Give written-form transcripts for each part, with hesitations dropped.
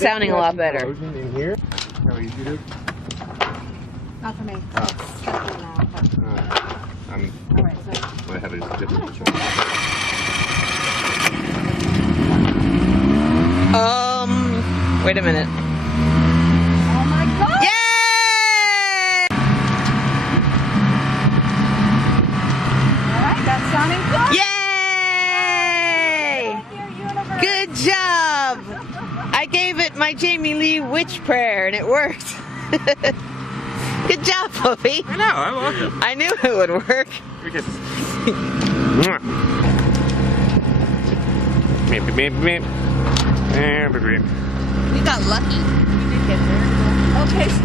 sounding a lot better. In here? How easy it is? Not for me. Oh. I'm All right, so gonna have it different. Wait a minute. oh my God! Yay! All right, that's sounding good. Yay! Good job! I gave it my Jamie Lee witch prayer and it worked. Good job, Poppy. I know, I love it. I knew it would work. We got lucky. We did get there. Okay, so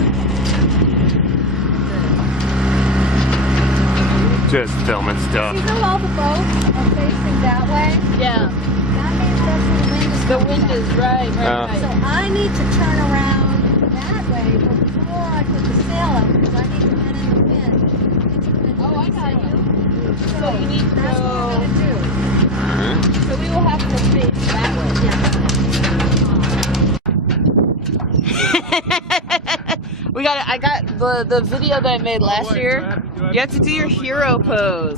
Just filming stuff. see how all the boats are facing that way? Yeah. That means that's where the wind is The coming wind from. is right. So I need to turn around that way before I put the sail up because I need to head in the wind. Oh, I got you. So you need to that's what I'm go- gonna do. So we will have to face that way. We got it. I got the video that I made last year. You have to do your hero pose.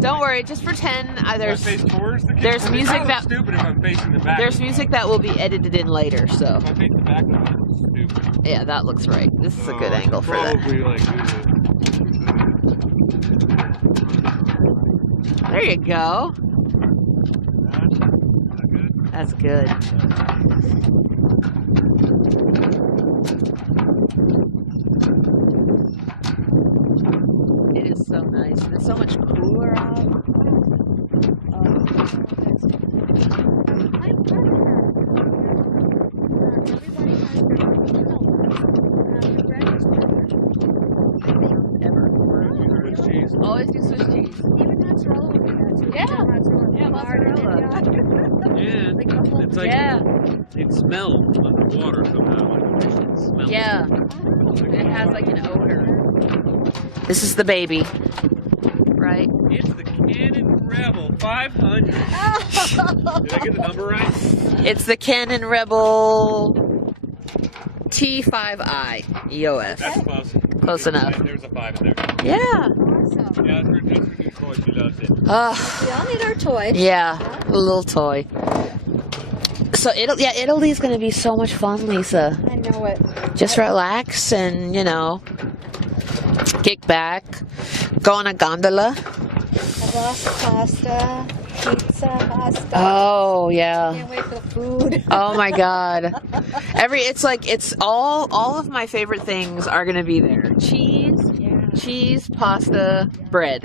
Don't worry, just pretend there's there's music that stupid if I'm facing the back. there's music that will be edited in later. So If I face the back, I'm stupid. yeah, that looks right. This is a good angle for that. Probably like There you go. That's good. It is so nice. And it's so much cooler out. Always do Swiss cheese. Even mozzarella would do that too. Yeah. Mozzarella. Mozzarella. And it's like Yeah. it smells underwater somehow. Like the fish can smell. Yeah. It has like an odor. This is the baby. Right? It's the Canon Rebel 500. Did I get the number right? It's the Canon Rebel T5i EOS. That's close. Close enough. There's a 5 in there. Yeah. Awesome. Yeah, that's her new toy. She loves it. We all need our toys. Yeah, a little toy. So Italy's gonna be so much fun, Lisa. I know it. Just relax and kick back, go on a gondola. I've lost pasta, pizza, pasta. Oh yeah. Can't wait for the food. Oh my God. It's all of my favorite things are gonna be there. Cheese, pasta, bread.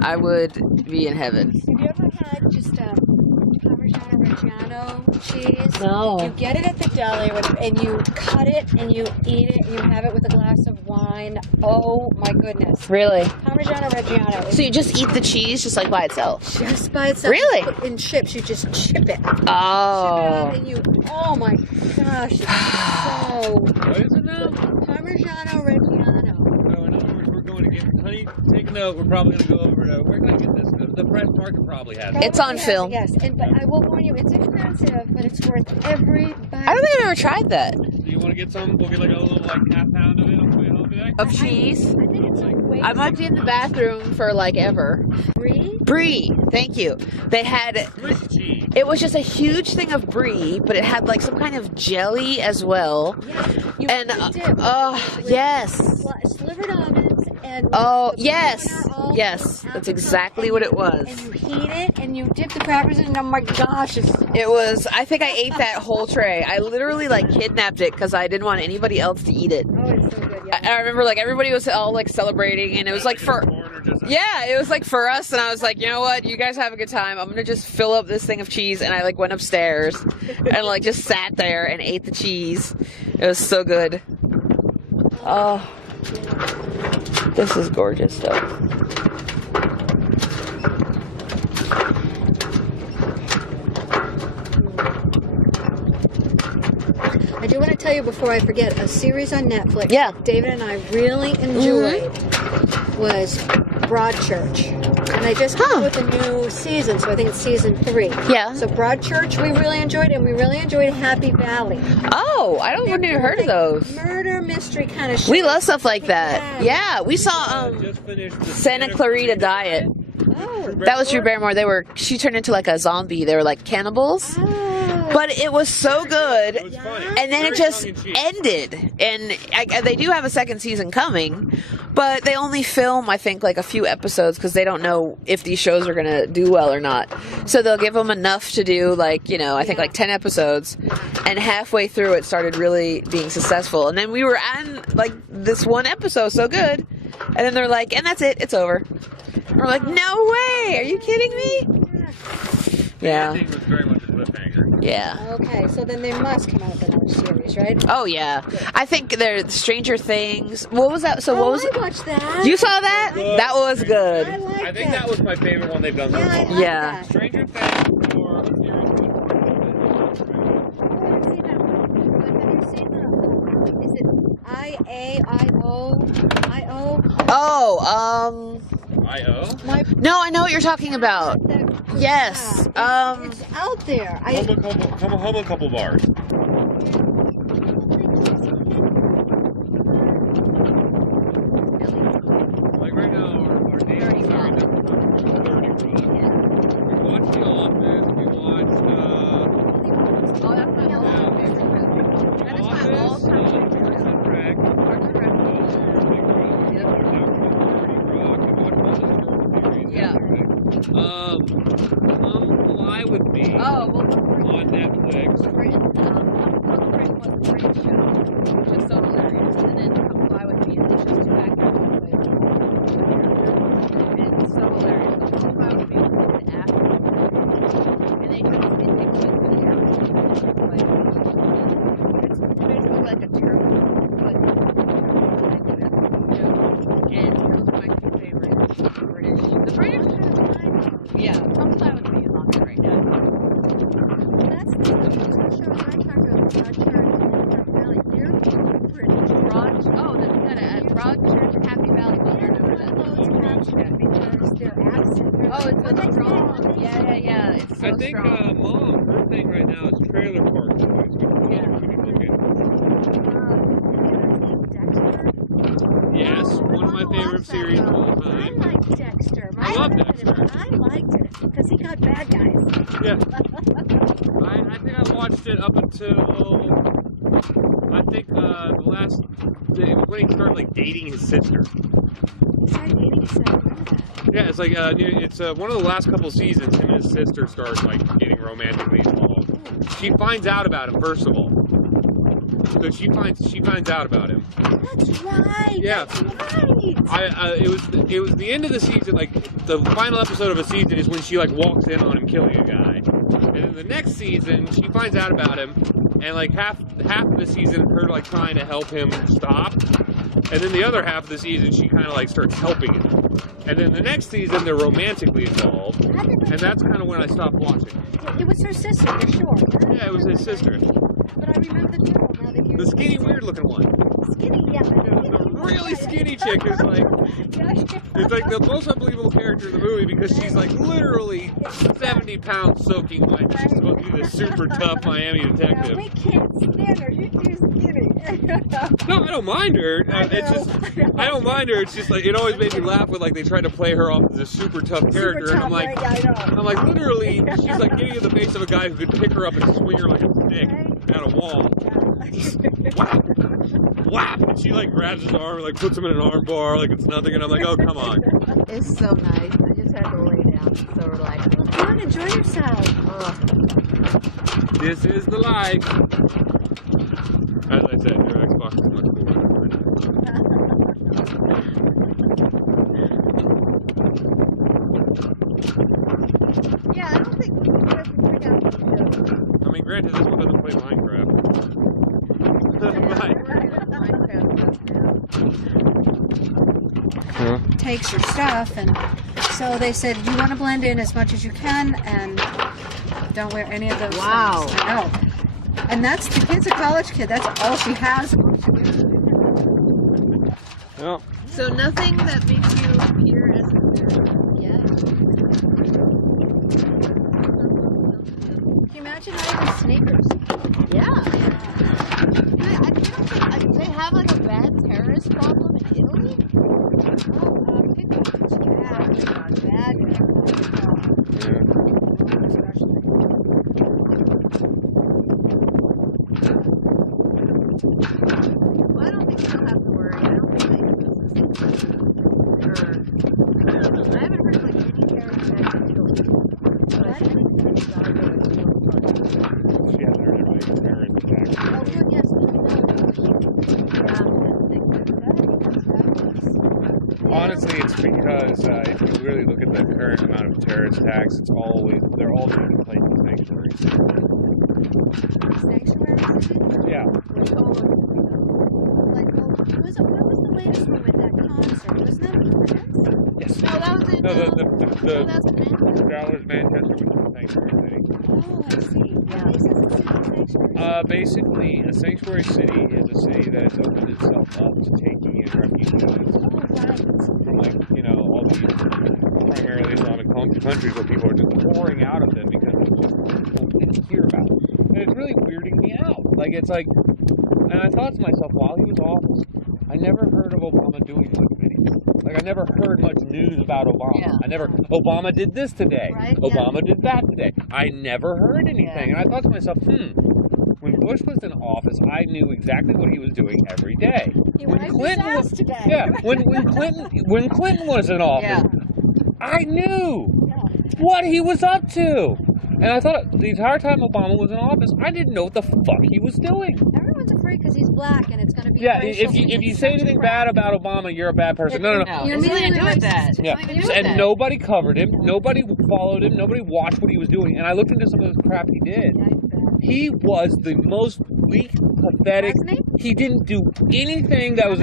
I would be in heaven. Have you ever had just Parmigiano Reggiano cheese? No. You get it at the deli and you cut it and you eat it and you have it with a glass of wine. Oh my goodness. Really? Parmigiano Reggiano. So you just eat the cheese just like by itself? Just by itself. Really? You put in chips, you just chip it. Chip it Oh. out and oh my gosh. It's so. What is it now? Parmigiano Reggiano. So in other words, we're going to get, honey, take note, we're probably going to go over to, where can I get this? The press market probably has it. It's on Yes, film. Yes, but I will warn you, it's expensive, but it's worth every bite. I don't think I've ever tried that. Do you want to get some? We'll get like a little like half pound of it on the way home today. Of cheese? I think it's like way I might be in the bathroom for like ever. free. Brie, thank you. They had, Swiss cheese. it was just a huge thing of brie, but it had like some kind of jelly as well. Yeah. You And, dip with yes. slivered almonds and Oh, the yes. banana all Yes. out That's the exactly top, what it and was. you heat it and you dip the crackers in. Oh my gosh, it's It was, I think I ate that whole tray. I literally like kidnapped it because I didn't want anybody else to eat it. oh, it's so good. Yeah. I remember like everybody was all like celebrating and it was like for, yeah, it was like for us and I was like, you know what, you guys have a good time. I'm gonna just fill up this thing of cheese and I like went upstairs and like just sat there and ate the cheese. It was so good. Oh, this is gorgeous stuff. I do want to tell you before I forget, a series on Netflix Yeah. David and I really enjoyed was Broadchurch. and they just came out with a new season, so I think it's season 3. Yeah. So Broadchurch we really enjoyed, and we really enjoyed Happy Valley. Oh, I don't even heard of those. Murder mystery kind of shit. We love stuff like that. Yeah, we saw Just finished the Santa Clarita Diet. Oh. That was Drew Barrymore. She turned into like a zombie. They were like cannibals. Oh. But it was so good. It was funny. And then it Very just tongue-in-cheek. ended. And they do have a second season coming, but they only film, I think, like a few episodes because they don't know if these shows are going to do well or not. So they'll give them enough to do, like, you know, I think like 10 episodes. And halfway through, it started really being successful. And then we were on, like, this one episode, so good. And then they're like, and that's it, it's over. And we're like, no way! Are you kidding me? The Yeah. ending was very much a cliffhanger. Yeah. Okay, so then they must come out with another series, right? Oh yeah, I think there's Stranger Things. What was that? So what was? I watched that. You saw that? Good. That was I good. liked I think that was my favorite one they've done so Yeah, I far. liked Yeah. that. Stranger Things or series Is it I-A-I-O? Oh, I.O. My no, I know what you're talking about. Yes, It's out there. Homo couple bars. Like right now, our dating series is 30 Rock. We watched The Office. We watched Oh, that's my all-time favorite. That is my all-time favorite. Parks and Rec. Parks and Rec. Big Rock. Now we're doing 30 Rock. We watched all the short series. Yeah. Come Fly With Me Oh, well, on Netflix. Britain was a great show, which is so hilarious. And then Come Fly With Me, and it's just two actors who play the and it's so hilarious. But Come Fly With Me was like the actor, and they just it takes place in the air. It's basically like a turbo, but and those are my two favorites. The British. Yeah, Come Fly With Me is on there right now. That's the shows I talked about. Broadchurch and Happy Valley. Because their accent. Oh, it's so strong. Yeah. It's so I think strong. Mom, her thing right now is Trailer Park Boys. Yes, one of my favorite series of all I time. like Dexter. I love Dexter. I liked it because he got bad guys. Yeah. I think I watched it up until I think the last day when he started like dating his sister. He started dating his sister. Yeah, it's like it's one of the last couple seasons. Him and his sister start like getting romantically involved. She finds out about him first of all. So she finds out about him. That's right. Yeah. That's right. It was the end of the season. Like the final episode of a season is when she like walks in on him killing a guy, and then the next season she finds out about him, and like half of the season her like trying to help him stop, and then the other half of the season she kind of like starts helping him, and then the next season they're romantically involved, and that's kind of when I stopped watching. It was her sister, you're sure. Yeah, it was his sister, But I remember the girl now that you're the skinny weird looking one. skinny, yeah. The really skinny chick is like. It's like the most unbelievable character in the movie because she's like literally 70 pounds soaking wet. She's supposed to be the super tough Miami detective. We can't stand her. You're too skinny. No, I don't mind her. It's just I don't mind her. It's just like it always made me laugh when like they tried to play her off as a super tough character, Super and I'm tough, like, right? Yeah, I know. I'm like literally she's like getting in the face of a guy who could pick her up and swing her like a stick down a wall. Whap! Whap! And she like grabs his arm and like puts him in an arm bar like it's nothing, and I'm like, oh come on. It's so nice. I just had to lay down. It's so relaxing. Well, come on, enjoy yourself. This is the life. As I said, your Xbox is much cooler than mine. Yeah, I don't think you guys can check out the show. I mean, granted, this one doesn't play Minecraft. Takes your stuff, and so they said you want to blend in as much as you can, and don't wear any of those Wow. things. I know. And that's the kid's a college kid. That's all she has. Well, So nothing that makes you appear as a nerd yet. imagine not even sneakers. Yeah. I don't think they have like a bad terrorist problem in Italy. Oh, pickpockets. Yeah, bad pickpocket problem. Yeah. Especially. Well, I don't think they'll have to worry. I don't think they have business or I haven't heard like any terrorist attacks in Italy. But I think it's got to go to She hasn't heard everybody's terrorist attacks. Oh, good, yes, Honestly, it's because if you really look at the current amount of terrorist attacks, they're all taking place in sanctuaries. Sanctuary city? Yeah. Like, what was the latest one with that concert? Wasn't that in France? Yes. No, that was in. No, No, the that's in Manchester. Travelers Manchester was a sanctuary city. Oh, I see. Yeah. They said it's a sanctuary. Basically, a sanctuary city is a city that has opened itself up to taking in refugees Oh, right. from, like, you know, all these primarily Islamic countries where people are just pouring out of them because it's just people didn't hear about it. And it's really weirding me out. Like, it's like, and I thought to myself, while he was in office, I never heard of Obama doing much of anything. Like, I never heard much news about Obama. Yeah. Obama did this today. Right, Obama did that today. I never heard anything. And I thought to myself, when Bush was in office, I knew exactly what he was doing every day. He When wiped his Clinton ass was, today. yeah, when Clinton was in office, I knew what he was up to. And I thought the entire time Obama was in office, I didn't know what the fuck he was doing. Everyone's afraid because he's black and it's going to be Yeah, racial. if you say anything bad about Obama, you're a bad person. No. You're It's nothing to do with immediately that. racist. Yeah, Nothing to do with and that. nobody covered him. Nobody followed him. Nobody watched what he was doing. And I looked into some of the crap he did. Yeah, he's bad. He was the most weak, pathetic. Wasn't he? He didn't do anything that was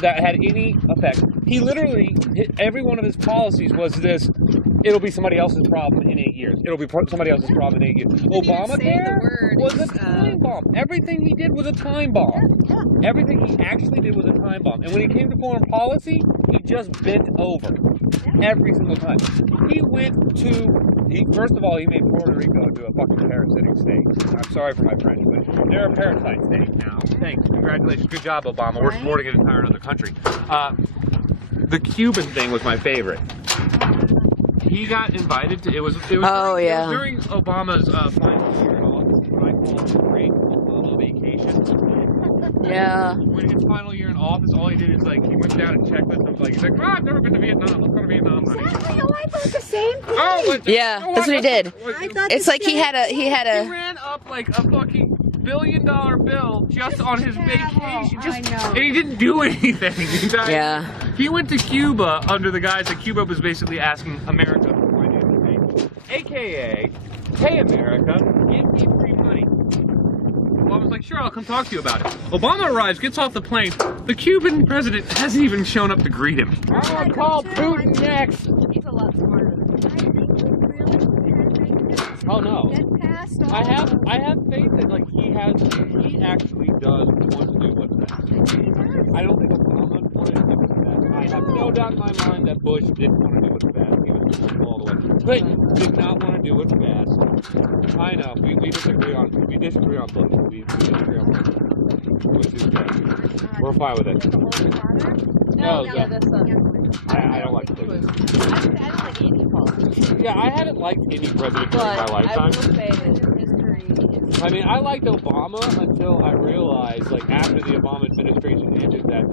that had any effect. He literally, every one of his policies was this: it'll be somebody else's problem in 8 years. It'll be somebody else's problem in 8 years. even say the Obamacare word, was a it's, time bomb. Everything he did was a time bomb. Yeah. Everything he actually did was a time bomb. And when he came to foreign policy, he just bent over every single time. He went to. First of all, he made Puerto Rico into a fucking parasitic state. I'm sorry for my French, but they're a parasite state now. Thanks. Congratulations. Good job, Obama. We're supporting an entire other country. The Cuban thing was my favorite. He got invited to. It was during Obama's final year in office. What I call the Great Obama Vacation. Yeah. When his final year in office, all he did is like he went down and checked with them. Like he's like, I've never been to Vietnam. Let's go to Vietnam, honey. Exactly. Oh, I thought the same thing. Oh, but Yeah, that's what he did. I thought It's the like he same had He a ran up like a fucking $1 billion bill just on his vacation. I know. And he didn't do anything. Yeah. He went to Cuba under the guise that Cuba was basically asking America for financial aid. AKA, hey America, give me free money. Obama's like, sure, I'll come talk to you about it. Obama arrives, gets off the plane. The Cuban president hasn't even shown up to greet him. I'll call Putin next. He's a lot smarter than I think we really can make this Oh no. get past all I have faith that like he actually does want to do what's best. I don't think Obama wanted to do what's best. I have no doubt in my mind that Bush didn't want to do what's best. He was just all the way. Clinton did not want to do what's best. I know. We disagree on Bush. We disagree on Bush, which is good. We're fine with it. the whole father. No, yeah, that's I don't like he Bush. I don't like any politics. Yeah, I haven't liked any president during my But I lifetime. will say that history is. I mean, I liked Obama until I realized, like, after the Obama administration ended, that,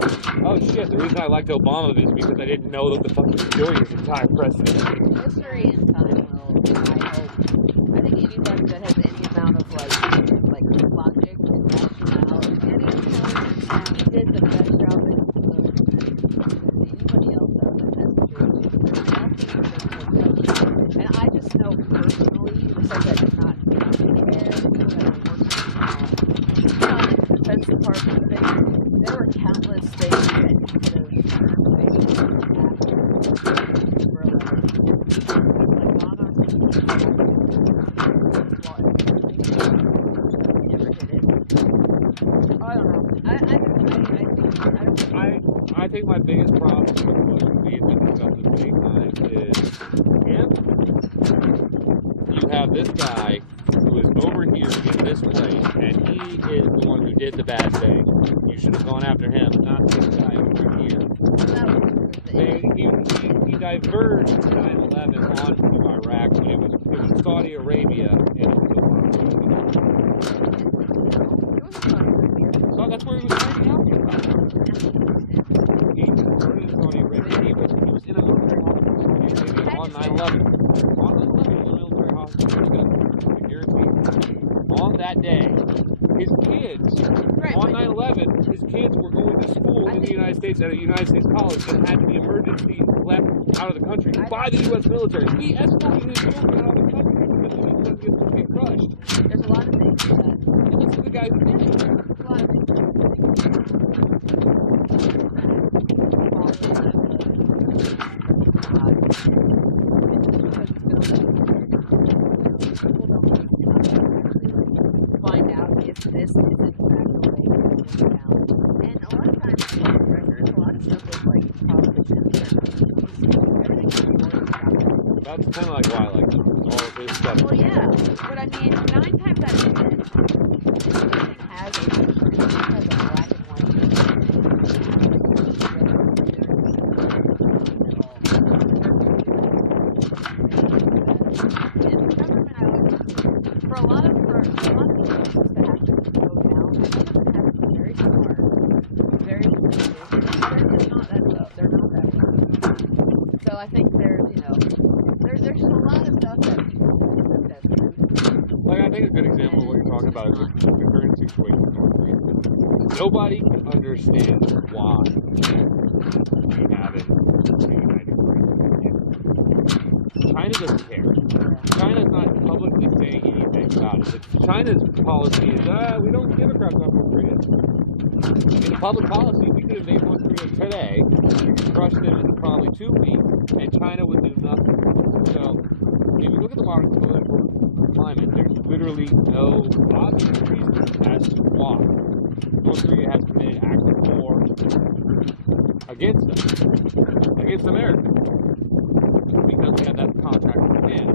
oh shit, the reason I liked Obama is because I didn't know what the fuck he was doing his entire presidency. History and time will, I hope. I think anybody that has any amount of like logic and rationality, any intelligence, did the best job that anybody else does in this situation. And I just know personally, because I did not the Defense Department thing, there were countless things that could have turned things I think my biggest problem with Bush and the at the same time is, you have this guy who is over did the bad thing. You should have gone after him, not this guy over here. He diverged 9/11 onto Iraq when it was Saudi Arabia and it was so that's where he was hiding out from. He diverged in Saudi Arabia. He was in a military hospital in Saudi Arabia on 9/11. On 9/11, he was in a military hospital. Security. On that day, his kids, on 9/11, his kids were going to school in the United States at a United States college and had to be emergency left out of the country by the U.S. military. He escorted his children out of the country because he didn't want them to get crushed. There's a lot of things to that. And this is the guy who did it. There's a lot of things to find out if this is in fact the way it's going down. And a lot of times, records, a lot of stuff is like That's kind of like why I like all of his stuff. well, yeah, but I mean, 9 times out of 10, everything has a black and for a lot of things to have to go down, some of them have to be very smart, very strategic. They're just not that tough. They're not that tough. So I think there's, there's just a lot of stuff that people that Like, I think a good example of what you're talking about is the current situation in North Korea. Nobody can understand why we haven't reunited Korea. China doesn't care. China's not publicly saying anything about it. China's policy is, we don't give a crap about North Korea. In public policy, we could invade North Korea today, crush them in probably 2 weeks, and China would do nothing. So, if you look at the modern political climate, there's literally no obvious reason as to why North Korea has committed acts of war against us, against America. Because we have that contract with Japan.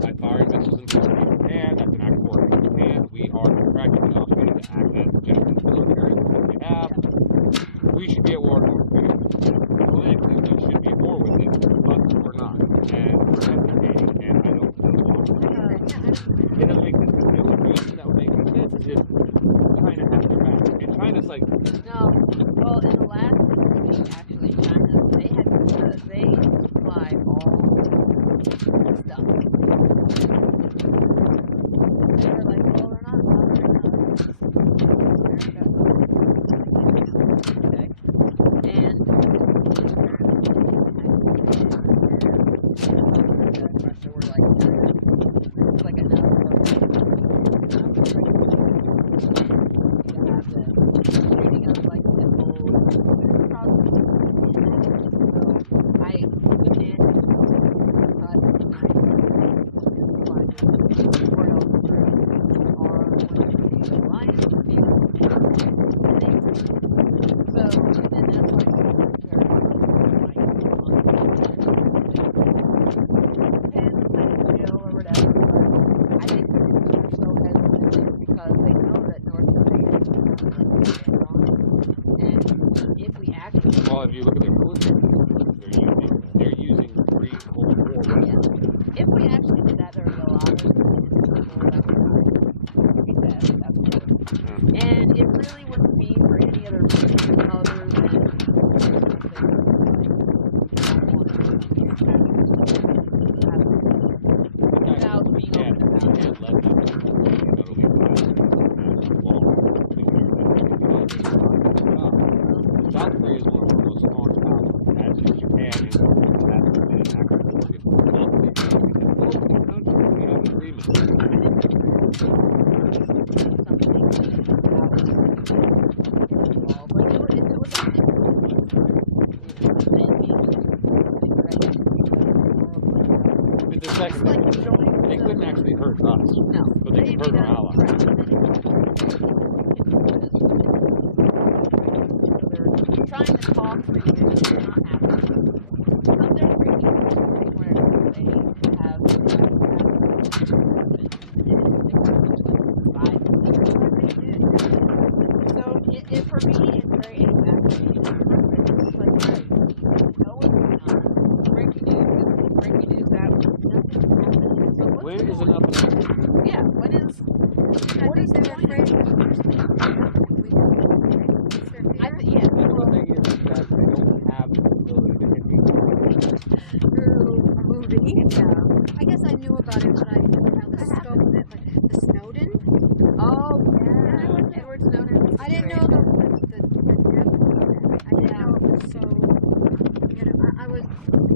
By firing missiles into Japan, that's an act of war against Japan. We are contractually obligated to act as Japanese military that we have. We should be at war with North Korea. Politically, we should be at war with it, but we're not. And we're hesitating, and I don't know why. It doesn't make sense. The only reason that would make any sense is if China has their back. And China's like, No, well, in the last week, actually, China, they supply all stuff. They were like, well, we're not bothering us. Okay. And Russia were like, it's like another treating us like nipples. I demanded well, if you look at their military, they're using pre-Cold War weapons. if we actually did that, there would be a lot of people that would be sad, absolutely. And it really wouldn't be for any other reason other than without being open about it. Can't let them totally South Korea is one of our most staunch allies, as is Japan, and that's been an active war against both countries. We have an agreement. It's the second thing. They couldn't actually hurt us, No. but they can hurt our allies. They're trying to talk for you, it's not happening. Some they're reaching where they have so didn't know the depth of that. I didn't know it was so. I was.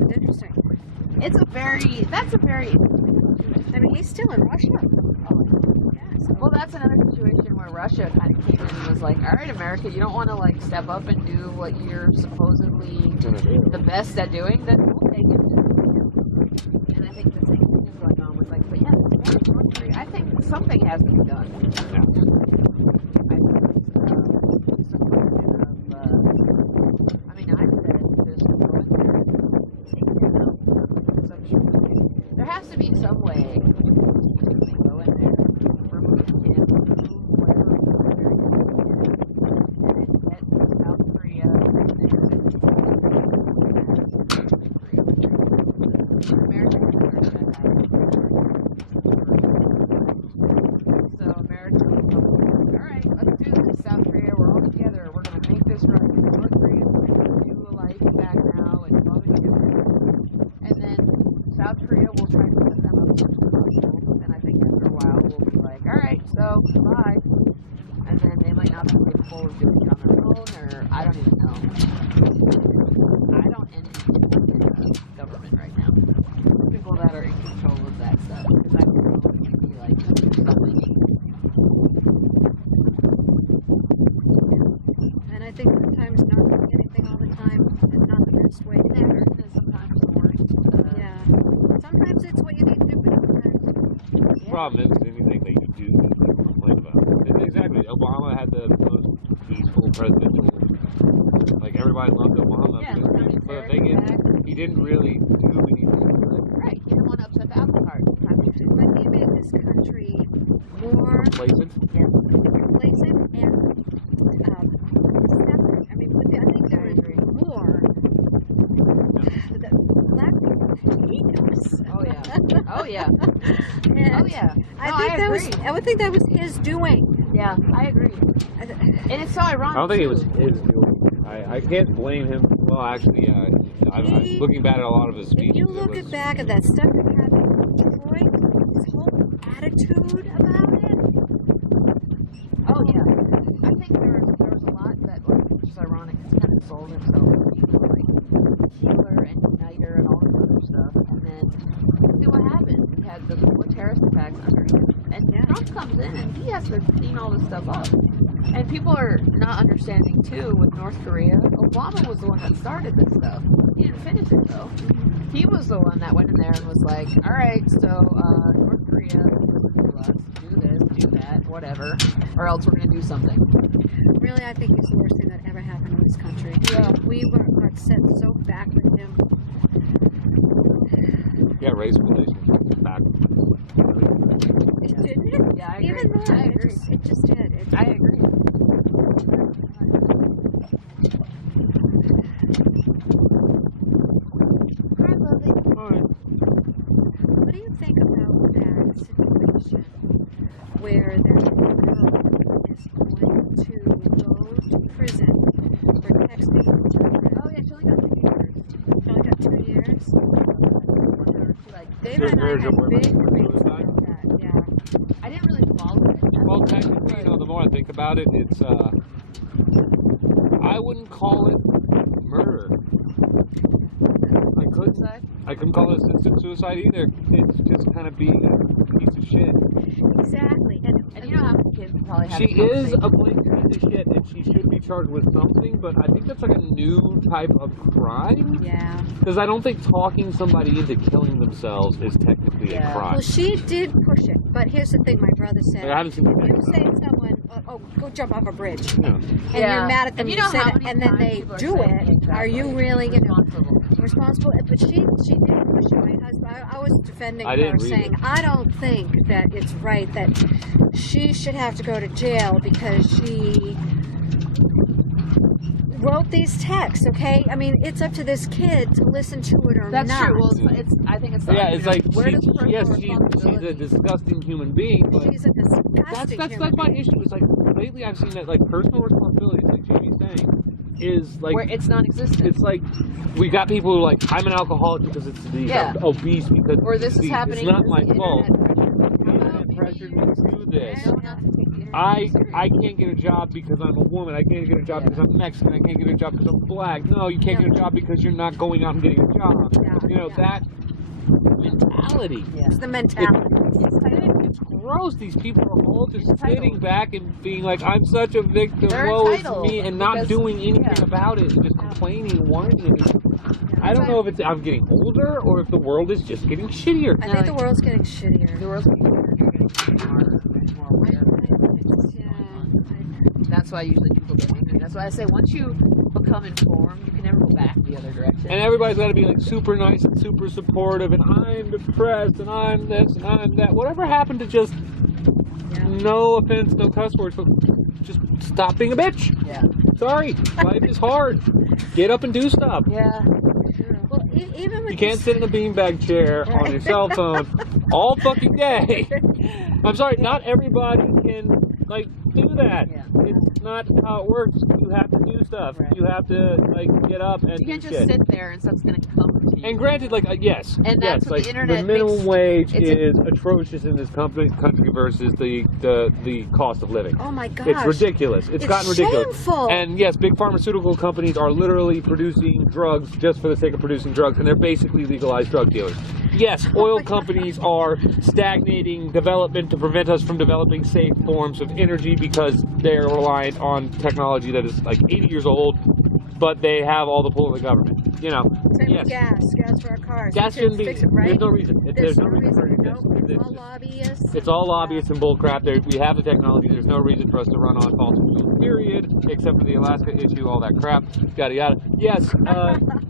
It's interesting. That's a very. I mean, he's still in Russia. Yeah. So. Well, that's another situation where Russia kind of came in and was like, all right, America, you don't want to like step up and do what you're supposedly the best at doing, then we'll take it. And I think the same thing is going on with like, but yeah, North Korea, I think something has to be done. I think it's just a question of, I mean, I said just go in there and take it out. So I'm sure there has to be some way to go in there, remove him, remove whatever military and get South Korea in there. America can learn that. So America will go, all right, let's do this, South Korea, we're all together, we're going to make this right. North Korea, we're going to do a life back now, and we're all together. And then South Korea will try to set them up as much as possible, and I think after a while we'll be like, all right, so bye. And then they might not be capable of doing it on their own, or I don't even know. I don't envy the government right now. People that are in control of that stuff, because I don't know it can be like something. And I think sometimes not doing anything all the time is not the best way to do it. Sometimes the worst. Yeah. Sometimes it's what you need to do, but sometimes. The problem is anything that you do that you complain about. Exactly. Obama had the most peaceful presidential. Like everybody loved Obama. Yeah, but the thing is, he didn't really do anything. Right, you don't want to upset the apple cart. But he made this country more Complacent. complacent and separate. I mean, I think there is more. The black people hate us. Oh yeah. Oh yeah. And Oh yeah. I would think that was his doing. Yeah, I agree. And it's so ironic. I don't think it was too. his doing. I can't blame him. Well, actually, I'm looking back at a lot of his speeches. If you look back at that stuff that happened in Detroit, his whole attitude about it. Oh yeah. I think there was a lot that like which is ironic. He's kind of sold himself as being like healer and uniter and all this other stuff. And then see what happened. We had the 4 terrorist attacks under him. And Trump comes in and he has to clean all this stuff up. And people are not understanding too with North Korea. Obama was the one that started this stuff. He didn't finish it though. He was the one that went in there and was like, all right, so North Korea, listen to us, do this, do that, whatever, or else we're going to do something. Really, I think he's the worst thing that ever happened in this country. Yeah. We were set so back with him. Yeah, race relations back. Didn't it? Yeah, I agree. Even more. I agree. It just did. I agree. What do you think about that situation where their little girl is going to go to prison for texting her boyfriend? Oh yeah, she only got 2 years. She only got 2 years. Dave Sure, and I there's a had woman big for debates suicide? about that. Yeah. I didn't really follow it. Well, technically, the more I think about it, it's I wouldn't call it murder. I couldn't call it assisted suicide either. It's just kind of being a piece of shit. Exactly. And you know how many kids probably have She is a blatant piece of shit, and she should be charged with something. But I think that's like a new type of crime. Yeah. Because I don't think talking somebody into killing themselves is technically a crime. Well, she did push it, but here's the thing. My brother said, I haven't seen if you that. say to someone, "Oh, go jump off a bridge," Yeah. and you're mad at them, And you you know said how it, many and then times they people are do saying it. exactly Are you really responsible? responsible? But she did push it. My husband, I was defending I her, didn't read saying it. I don't think that it's right that she should have to go to jail because she wrote these texts. Okay, I mean it's up to this kid to listen to it or That's not. true. Well, it's I think it's Yeah, it's like where does personal she's a responsibility? disgusting human being, but She's a disgusting that's human my being. issue. It's like lately I've seen that like personal responsibility, like Jamie's saying, is like Where it's non-existent. it's like we got people who are like I'm an alcoholic because it's disease. Yeah. I'm obese because or it's this is disease. happening. It's not my because of fault. internet pressure. The internet pressured me to do this. No, not to take the internet I can't get a job because I'm a woman. I can't get a job because I'm Mexican. I can't get a job because I'm black. No, you can't get a job because you're not going out and getting a job. Yeah. You know, that mentality. It's the mentality. It's gross. These people are all just sitting back and being like, I'm such a victim, They're woe is entitled me, and not because- doing anything about it, and just complaining and whining. I don't know if it's I'm getting older or if the world is just getting shittier. I think the world's getting shittier. The world's getting harder and more aware of it. Yeah. That's why usually people get angry. That's why I say once you become informed, you can never go back the other direction. And everybody's got to be like super nice and super supportive, and I'm depressed, and I'm this, and I'm that. Whatever happened to just, no offense, no cuss words, but just stop being a bitch. Yeah. Sorry, life is hard. Get up and do stuff. Yeah. Well, even with You can't sit in a beanbag chair on your cell phone all fucking day. I'm sorry, not everybody can, like, do that. Yeah. It's not how it works. You have to do stuff. Right. You have to, like, get up and You do can't just shit. sit there and stuff's gonna come to you. And granted, like, yes, And yes, that's what like the internet minimum makes- wage it's a- is atrocious in this country versus the cost of living. oh my gosh. It's ridiculous. It's gotten ridiculous. Shameful. And yes, big pharmaceutical companies are literally producing drugs just for the sake of producing drugs, and they're basically legalized drug dealers. Yes, oil companies are stagnating development to prevent us from developing safe forms of energy because they're reliant on technology that is like 80 years old, but they have all the pull of the government. You know, Same yes. with gas for our cars. Gas We shouldn't be. fix it, right? There's no reason. There's no reason for it to Nope, exist. it's all lobbyists. It's all lobbyists and bullcrap. We have the technology. There's no reason for us to run on fossil fuels, period, except for the Alaska issue, all that crap, yada yada. Yes,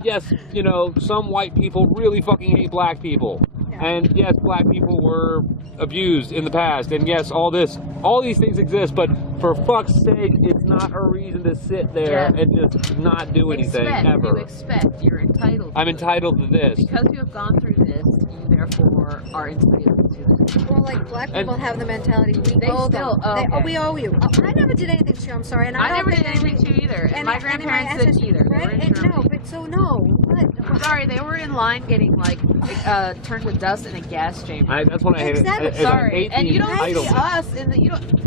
yes, you know, some white people really fucking hate black people. And yes, black people were abused in the past. And yes, all these things exist. But for fuck's sake, it's not a reason to sit there Yeah. and just not do anything ever. You expect. You're entitled. I'm to it. entitled to this. Because you have gone through this, you therefore are entitled to it. Well, like black And- people have the mentality we They owe still- them. oh, They, okay. we owe you. I never did anything to you. I'm sorry, and I don't never think did anything to you either. And my grandparents didn't either. They were Right? in And Germany. no, but so no. What? Sorry, they were in line getting like turned to dust in a gas chamber. That's what I hate. Exactly. I Sorry, hate and the you don't see entitlement. us in the. You don't.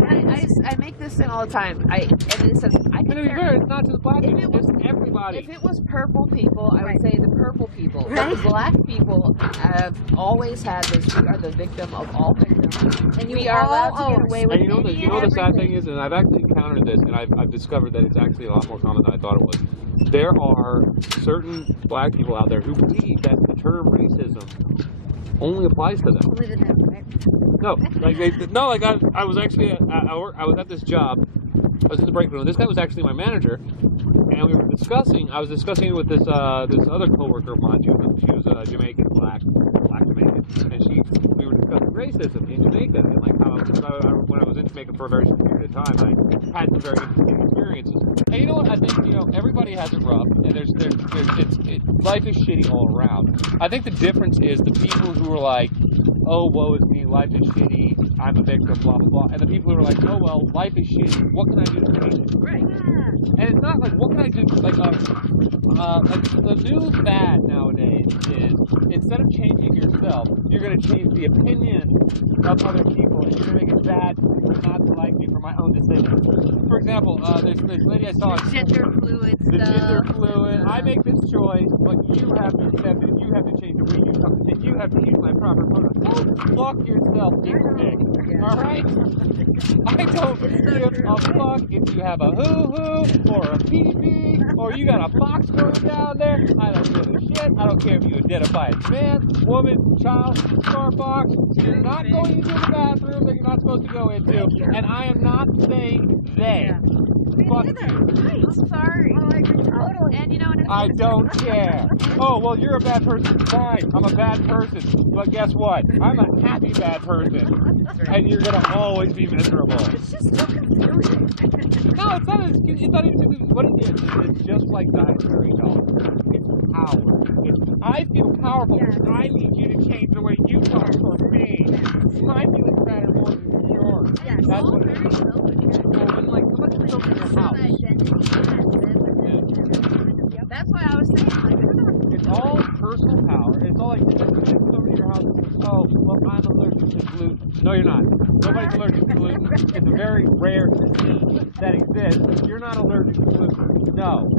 I make this thing all the time. And it says I And to be compare- fair, it's not just black If people, it was- it's everybody. If it was purple people, I Right. would say the purple people. Right. But the black people have always had this. We are the victim of all victims. And you we are allowed all to get owe away us. with And you know the sad everything. thing is, and I've actually encountered this, and I've discovered that it's actually a lot more common than I thought it was. There are certain black people out there who believe that the term racism only applies to them. Only to them, right? No, like I was actually I was at this job. I was in the break room. This guy was actually my manager, and we were discussing. I was discussing it with this other coworker of mine. She was Jamaican, black Jamaican, and we were discussing racism in Jamaica and like how when I was in Jamaica for a very short period of time, I had some very interesting experiences. And you know what? I think everybody has it rough, and life is shitty all around. I think the difference is the people who are like, oh, woe is me, life is shitty, I'm a victim, blah, blah, blah. And the people who are like, oh, well, life is shitty, what can I do to change it? Right. And it's not like, what can I do? Like the new fad nowadays is, instead of changing yourself, you're going to change the opinion of other people, and you're going to make it bad for people not to like you for my own decisions. For example, there's this lady I saw on Gender fluid the stuff. gender fluid. I make this choice, but you have to accept it. You have to change the way you come, and you have to use my proper pronouns. Go fuck yourself, dick. All right? I don't give a fuck if you have a hoo-hoo or a pee-pee or you got a box going down there. I don't give a shit. I don't care if you identify as man, woman, child, star box. You're not going into the bathroom that you're not supposed to go into, and I am not saying they. Fuck you. I'm sorry. Oh, I agree totally. And you know, and it's I don't care. Oh, well, you're a bad person. Fine, I'm a bad person. But guess what? I'm a happy bad person. And you're going to always be miserable. It's just so confusing. No, it's not even what it is. It's just like dietary dog. It's power. I feel powerful because I need you to change the way you talk for me. My feelings matter more than yours. Yes. That's what it is. Well, it's like, somebody's built in your house. That's why I was saying, like, It's all personal power. It's all like, somebody comes over to your house and says, oh, well, I'm allergic to gluten. No, you're not. Nobody's allergic to gluten. It's a very very rare disease that exists. You're not allergic to gluten. No.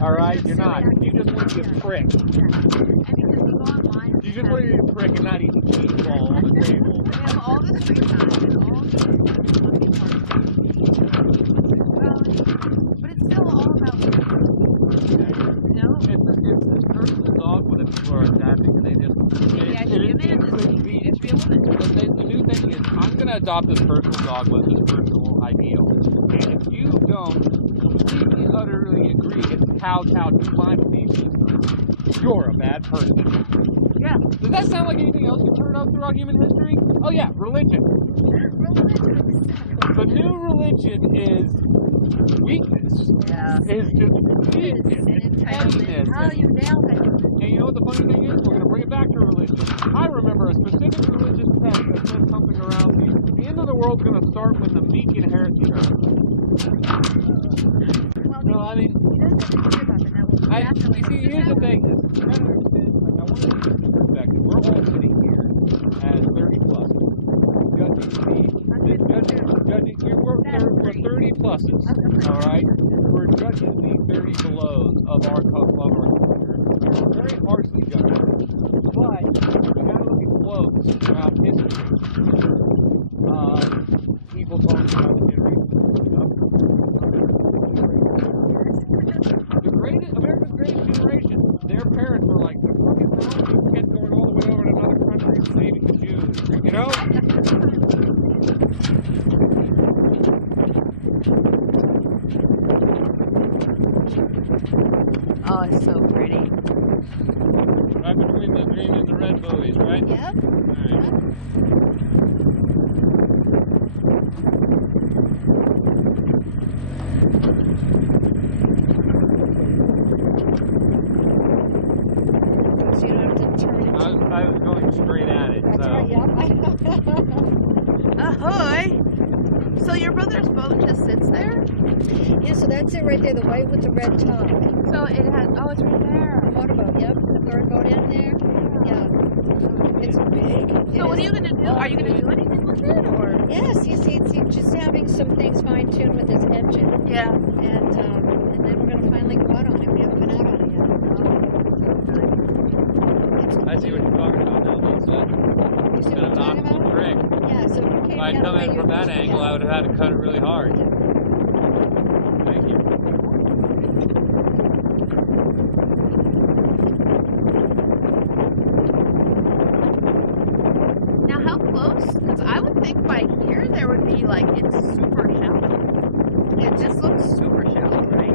All right, you're not. You just want to get pricked. And because you go online, You just want to get pricked and not eat the cheese ball on the table. They have all this free time and all these fucking well, but it's still all about no. It's personal dogma that people are adapting, and they just Maybe I should give in and just be a woman. The new thing is, I'm going to adopt this personal dogma, this personal ideal. And if you don't completely, utterly agree, it's kowtow to my beliefs, you're a bad person. Yeah. Does that sound like anything else you've heard of throughout human history? Oh yeah, religion. The new religion is weakness. Yeah. Is just weakness. And Pettiness. oh, you nailed it. And you know what the funny thing is? We're going to bring it back to religion. I remember a specific religious text that said something around the end of the world's going to start when the meek inherit the earth. Well, No, I mean, he doesn't have to worry about it. That will definitely see, here's the thing. Is, you gotta understand, like, I want to put this in perspective. We're all sitting here as 30 plus, we're 30 pluses, all right? We're judging the 30 belows of our culture. We're very harshly judging. But you gotta look at quotes throughout history. People talking about the generations coming up. America's greatest generation. Their parents were like, the fucking Romans kept going all the way over to another country and saving the Jews. You know? Oh, it's so pretty. Right between the green and the red buoys, right? Yep. Alright. So you don't have to turn it. I was going straight at it, That's so. right, yep. Ahoy! So your brother's boat just sits there? Yeah, so that's it right there, the white with the red top. So it has, oh, it's right there. Motorboat, yep. The third boat in there. Yeah. It's big. So what are you going to do? Are you going to do anything with it, or? Yes, you see, it's just having some things fine-tuned with this engine. Yeah. And then we're going to finally go out on it. We haven't been out on it yet. I see what you're talking about now, Lisa. You see Instead what of I'm an talking opposite about? trick. Yeah, so if you came If I'd the come other in way, from you're- that angle, yeah. I would have had to cut it really hard. Thank you. Now how close? Because I would think by here there would be like, it's super shallow. It just looks super shallow, right?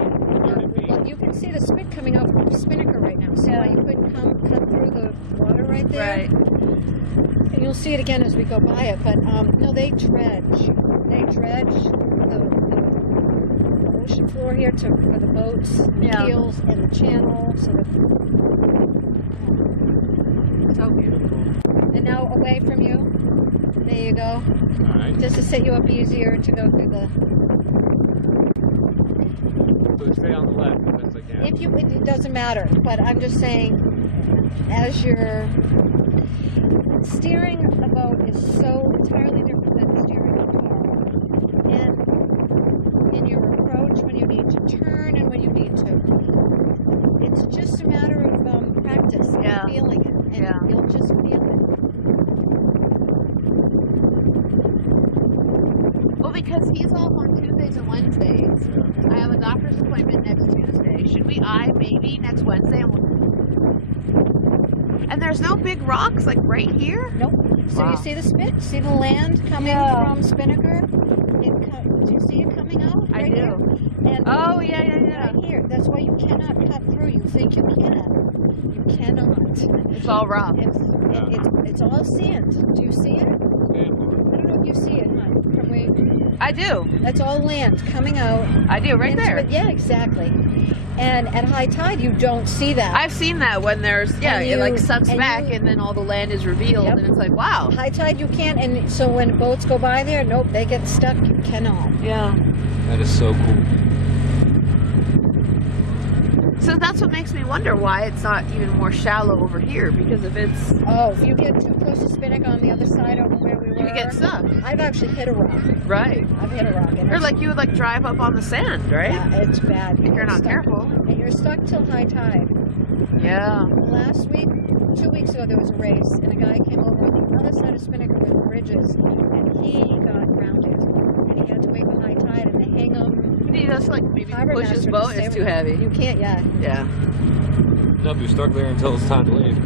Well, you can see the spit coming out from the spinnaker right now. See why you couldn't cut through the water right there? Right. And you'll see it again as we go by it. But no, they dredge. They dredge the ocean floor here for the boats, and the Yeah. keels, and the channel. So So beautiful. and now away from you. There you go. Alright. Just to set you up easier to go through the. So stay on the left as best I can. If you, it doesn't matter. But I'm just saying, as you're steering a boat is so entirely different than steering a car. And in your approach, when you need to turn and when you need to, it's just a matter of practice and Yeah. feeling it, and Yeah. you'll just feel it. Well, because he's off on Tuesdays and Wednesdays. I have a doctor's appointment next Tuesday. Should we maybe next Wednesday? And there's no big rocks like right here? Nope. So Wow. you see the spit? See the land coming from Spinnaker? Do you see it coming out? I right do. here? And Oh, yeah. right here. That's why you cannot cut through. You think you can. You cannot. It's all rough. It's all sand. Do you see it? Stand for it. I don't know if you see it, huh? From where, I do. that's all land coming out. I do, right into there. it. Yeah, exactly. And at high tide, you don't see that. I've seen that when there's, And it like you- sucks and back you- and then all the land is revealed Yep. and it's like, wow. High tide, you can't. And so when boats go by there, nope, they get stuck. You cannot. Yeah. That is so cool. So that's what makes me wonder why it's not even more shallow over here. Because if it's, Oh, if you get too close to Spinnaker on the other side over where we were, you get stuck. I've actually hit a rock. Right. I've hit a rock. And Or it's- like you would like drive up on the sand, right? Yeah, it's bad. If you're not stuck. careful. And you're stuck till high tide. Yeah. Last week, 2 weeks ago, there was a race, and a guy came over on the other side of Spinnaker with the bridges, and he got grounded. And he had to wait for high tide, and they hang him. He just like maybe Harbor push his master boat. to stay It's with too him. heavy. You can't, yeah. Yeah. Nope, you're stuck there until it's time to leave.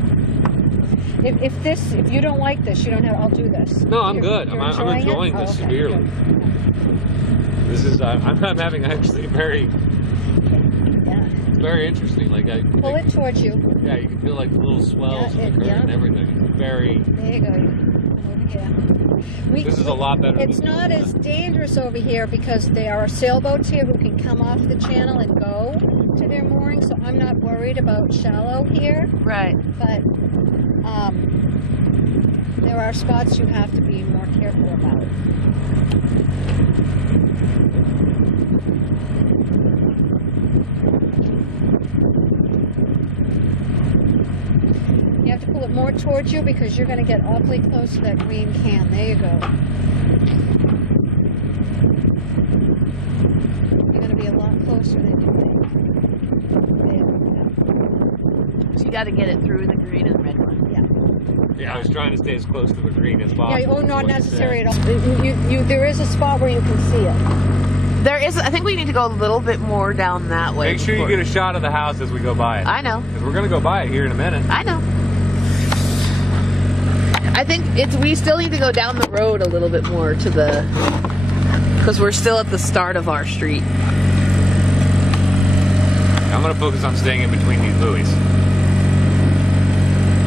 If you don't like this, you don't have. I'll do this. No, I'm You're- good. you're I'm enjoying it? this Oh, okay, severely. good. This is I'm having actually Yeah. very interesting. Like Pull it towards you. yeah, you can feel like the little swells Yeah, in the current and yeah. everything. It's very. There you go. Over here. This is a lot better. It's than not as dangerous over here because there are sailboats here who can come off the channel and go to their moorings, so I'm not worried about shallow here. Right. But there are spots you have to be more careful about. You have to pull it more towards you because you're going to get awfully close to that green can. There you go. You're going to be a lot closer than you think. There. So you got to get it through the green and red one. Yeah, I was trying to stay as close to the green as possible. Yeah, oh, not Like you necessary said. at all. There is a spot where you can see it. There is. I think we need to go a little bit more down that way. Make sure you get a shot of the house as we go by it. I know. Because we're gonna go by it here in a minute. I know. I think we still need to go down the road a little bit more to the, because we're still at the start of our street. I'm gonna focus on staying in between these buoys.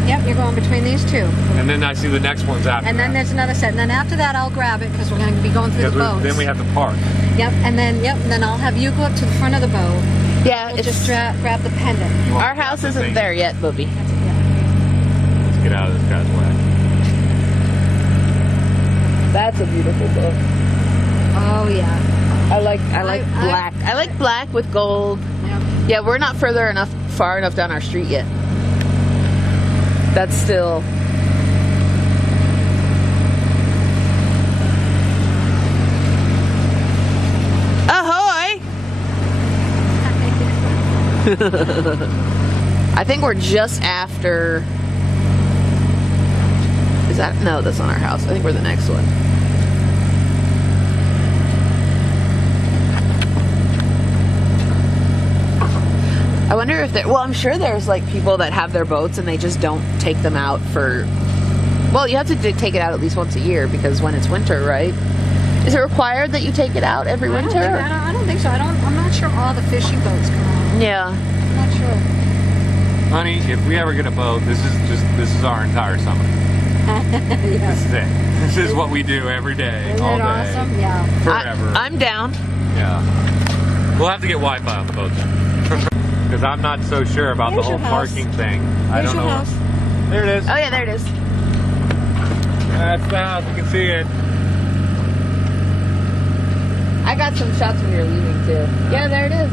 Yep, you're going between these two. And then I see the next ones after And then that. there's another set. And then after that, I'll grab it because we're going to be going through the boats. Then we have to park. Yep, and then I'll have you go up to the front of the boat. Yeah, We'll just grab the pendant. our house isn't there yet, Booby. Let's get out of this guy's way. That's a beautiful boat. Oh yeah. I like I- black. I like black with gold. Yep. Yeah, we're not far enough down our street yet. That's still. Ahoy! I think we're just after. Is that no? That's not our house. I think we're the next one. I wonder if there. Well, I'm sure there's like people that have their boats and they just don't take them out for. Well, you have to take it out at least once a year because when it's winter, right? Is it required that you take it out every winter? I don't think so. I'm not sure all the fishing boats come out. Yeah. I'm not sure. Honey, if we ever get a boat, this is our entire summer. Yeah. This is it. This is what we do every day, Isn't all it day, awesome? Yeah. forever. I'm down. Yeah. We'll have to get Wi-Fi on the boat then. Because I'm not so sure about Here's the whole your house. parking thing. I Here's don't your know. house. There it is. Oh yeah, there it is. That's the house. You can see it. I got some shots when you're leaving too. Yeah, there it is.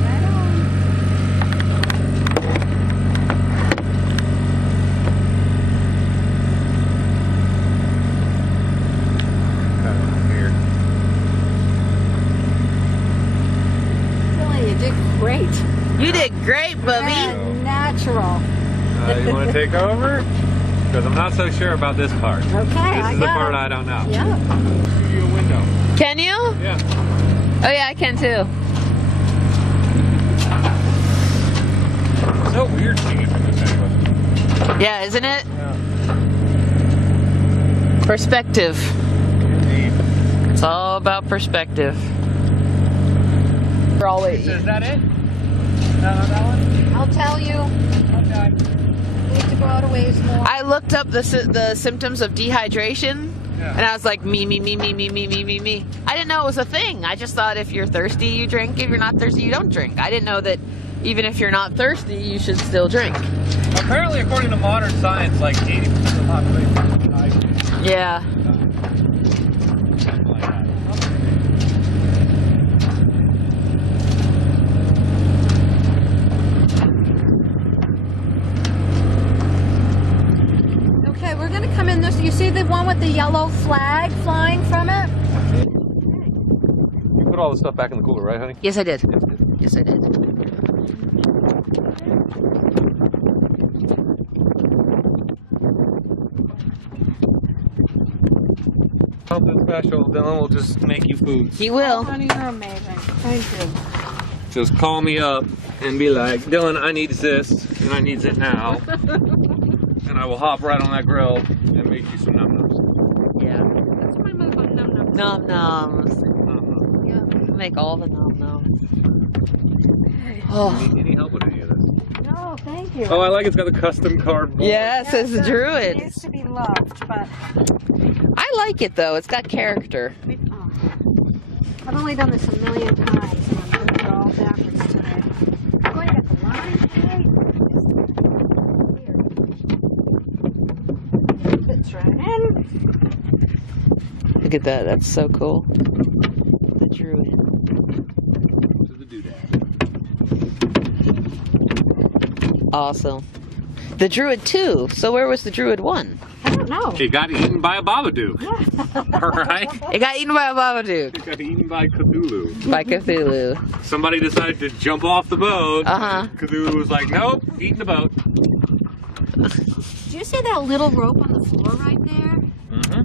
Right on. Here. Billy, you did great. You did great, Bubby. Yeah, natural. You want to take over? Because I'm not so sure about this part. Okay, This I is the got part it. I don't know. Yeah. Give you a window. Can you? Yeah. Oh yeah, I can too. It's so weird seeing it from this angle. Yeah, isn't it? Yeah. Perspective. Indeed. It's all about perspective. We're all waiting. Is that it? That one? I'll tell you. Okay. Need to go out a ways more. I looked up the symptoms of dehydration, and I was like, me. I didn't know it was a thing. I just thought if you're thirsty, you drink. If you're not thirsty, you don't drink. I didn't know that even if you're not thirsty, you should still drink. Apparently, according to modern science, like 80% of the population is dehydrated. Yeah. Something like that. got the yellow flag flying from it? You put all the stuff back in the cooler, right, honey? Yes, I did. Yes, I did. Something special, Dylan will just make you food. He will. Honey, you're amazing. Thank you. Just call me up and be like, Dylan, I need this, and I need it now. And I will hop right on that grill and make you some num-nums. Yeah. That's my move on num-nums. Nom noms. Num-nums. Yeah. Make all the nom noms. Oh. Any help with any of this? No, thank you. Oh, I like it's got a custom cardboard. Yeah, it says It Druid. needs to be loved, but I like it though. It's got character. I've only done this a million times, and I'm doing it all backwards today. I'm going at the line today. Weird. Fits right in. Look at that. That's so cool. The Druid. To the doodad. Awesome. The Druid 2. So where was the Druid 1? I don't know. It got eaten by a Babadook. Alright? It got eaten by a Babadook. It got eaten by Cthulhu. By Cthulhu. Somebody decided to jump off the boat. Uh-huh. Cthulhu was like, nope, eating the boat. Do you see that little rope on the floor right there? Mm-hmm.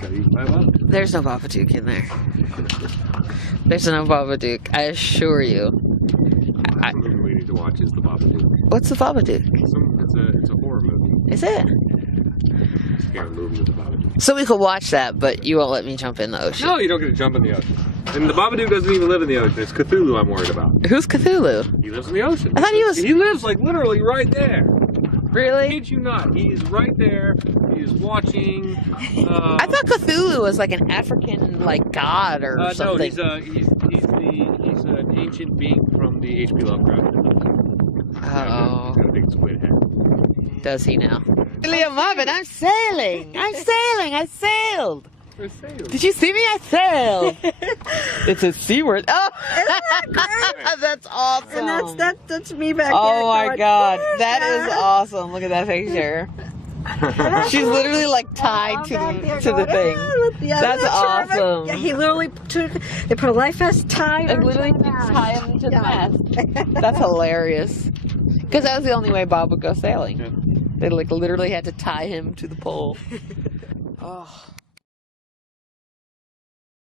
Got eaten by a Babadook. There's no Babadook in there. There's no Babadook. I assure you. That's the movie we need to watch is the Babadook. What's the Babadook? It's a horror movie. Is it? Scary movie with the Babadook. So we could watch that, but you won't let me jump in the ocean. No, you don't get to jump in the ocean. And the Babadook doesn't even live in the ocean. It's Cthulhu I'm worried about. Who's Cthulhu? He lives in the ocean. I thought he was- He lives like literally right there. I Really? kid you not. He is right there. He is watching. I thought Cthulhu was like an African like god or No, something. he's an ancient being from the H.P. Lovecraft. Oh, He's got a big squid head. does he now? Leo Marvin, I'm sailing. I'm sailing. I sailed. For sale. Did you see me? I sailed. It's a C word. Oh, that's awesome. And that's me back there. Oh my going, god, "Where's that is awesome. Look at that picture. She's literally like tied to the thing. That's awesome. Yeah, he literally they put a life vest tie. They literally tie him to the mast. That's hilarious. Because that was the only way Bob would go sailing. Yeah. They like literally had to tie him to the pole. Oh.